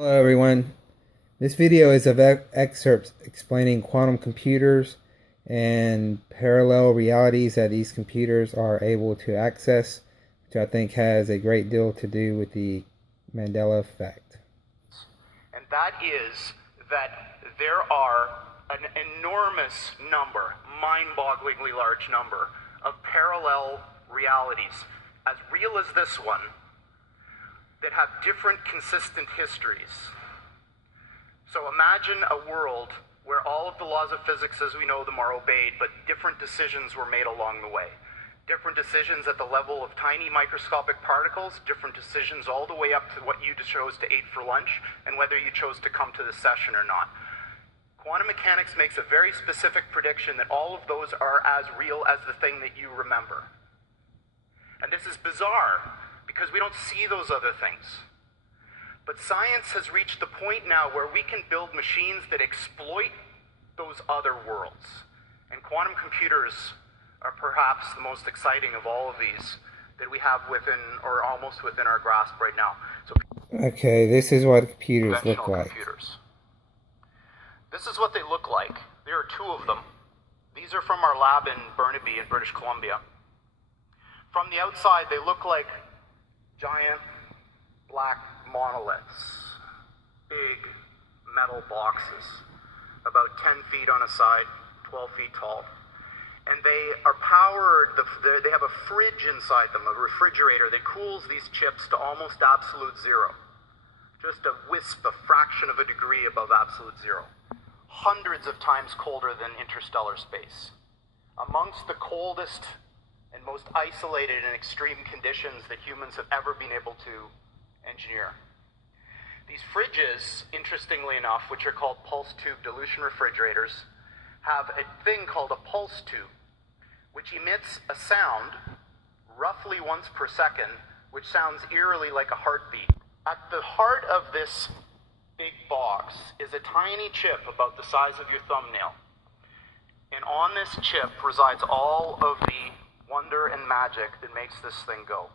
Hello everyone. This video is of excerpts explaining quantum computers and parallel realities that these computers are able to access, which I think has a great deal to do with the Mandela effect. And that is that there are an enormous number, mind-bogglingly large number, of parallel realities, as real as this one, that have different consistent histories. So imagine a world where all of the laws of physics as we know them are obeyed, but different decisions were made along the way. Different decisions at the level of tiny microscopic particles, different decisions all the way up to what you chose to eat for lunch, and whether you chose to come to this session or not. Quantum mechanics makes a very specific prediction that all of those are as real as the thing that you remember. And this is bizarre, because we don't see those other things. But science has reached the point now where we can build machines that exploit those other worlds. And quantum computers are perhaps the most exciting of all of these that we have within, or almost within our grasp right now. So, okay, this is what computers look like. Computers. This is what they look like. There are two of them. These are from our lab in Burnaby in British Columbia. From the outside, they look like giant black monoliths, big metal boxes, about 10 feet on a side, 12 feet tall. And they are powered, they have a fridge inside them, a refrigerator that cools these chips to almost absolute zero. Just a wisp, a fraction of a degree above absolute zero. Hundreds of times colder than interstellar space. Amongst the coldest and most isolated and extreme conditions that humans have ever been able to engineer. These fridges, interestingly enough, which are called pulse tube dilution refrigerators, have a thing called a pulse tube, which emits a sound roughly once per second, which sounds eerily like a heartbeat. At the heart of this big box is a tiny chip about the size of your thumbnail. And on this chip resides all of the wonder and magic that makes this thing go.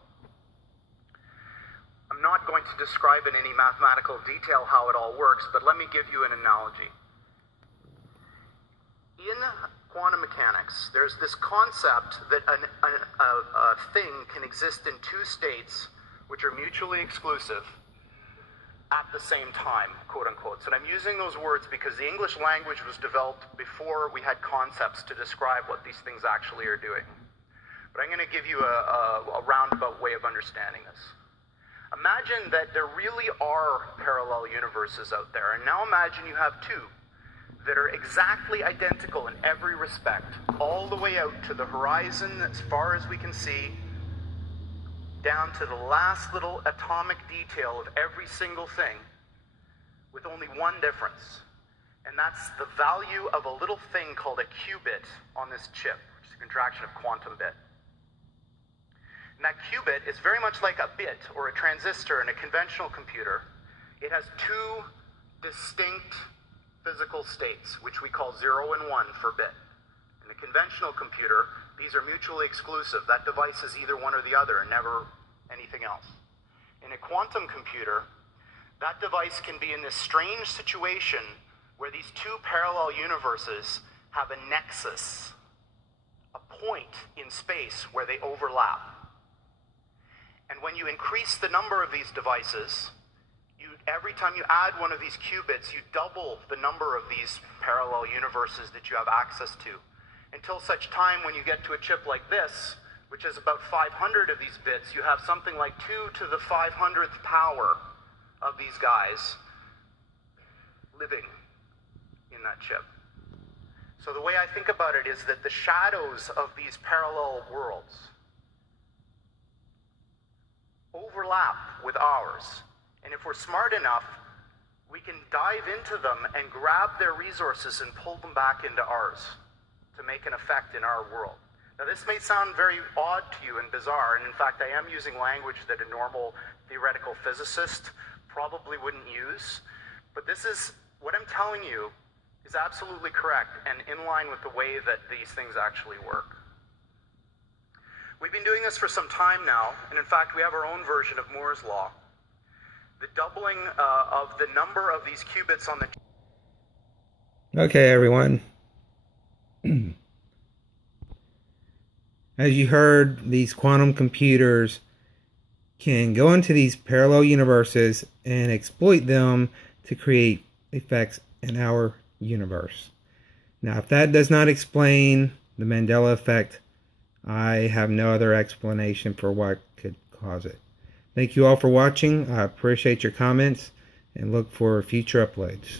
I'm not going to describe in any mathematical detail how it all works, but let me give you an analogy. In quantum mechanics, there's this concept that a thing can exist in two states which are mutually exclusive at the same time, quote unquote. So I'm using those words because the English language was developed before we had concepts to describe what these things actually are doing. But I'm going to give you a roundabout way of understanding this. Imagine that there really are parallel universes out there, and now imagine you have two that are exactly identical in every respect, all the way out to the horizon as far as we can see, down to the last little atomic detail of every single thing, with only one difference. And that's the value of a little thing called a qubit on this chip, which is a contraction of quantum bit. And that qubit is very much like a bit or a transistor in a conventional computer. It has two distinct physical states, which we call 0 and 1 for bit. In a conventional computer, these are mutually exclusive. That device is either one or the other, and never anything else. In a quantum computer, that device can be in this strange situation where these two parallel universes have a nexus, a point in space where they overlap. And when you increase the number of these devices, every time you add one of these qubits, you double the number of these parallel universes that you have access to. Until such time when you get to a chip like this, which has about 500 of these bits, you have something like 2 to the 500th power of these guys living in that chip. So the way I think about it is that the shadows of these parallel worlds overlap with ours. And if we're smart enough, we can dive into them and grab their resources and pull them back into ours to make an effect in our world. Now this may sound very odd to you and bizarre, and in fact I am using language that a normal theoretical physicist probably wouldn't use, but this is, what I'm telling you is absolutely correct and in line with the way that these things actually work. We've been doing this for some time now, and in fact we have our own version of Moore's Law. the doubling of the number of these qubits on the... Okay, everyone. As you heard, these quantum computers can go into these parallel universes and exploit them to create effects in our universe. Now, if that does not explain the Mandela effect, I have no other explanation for what could cause it. Thank you all for watching. I appreciate your comments and look for future uploads.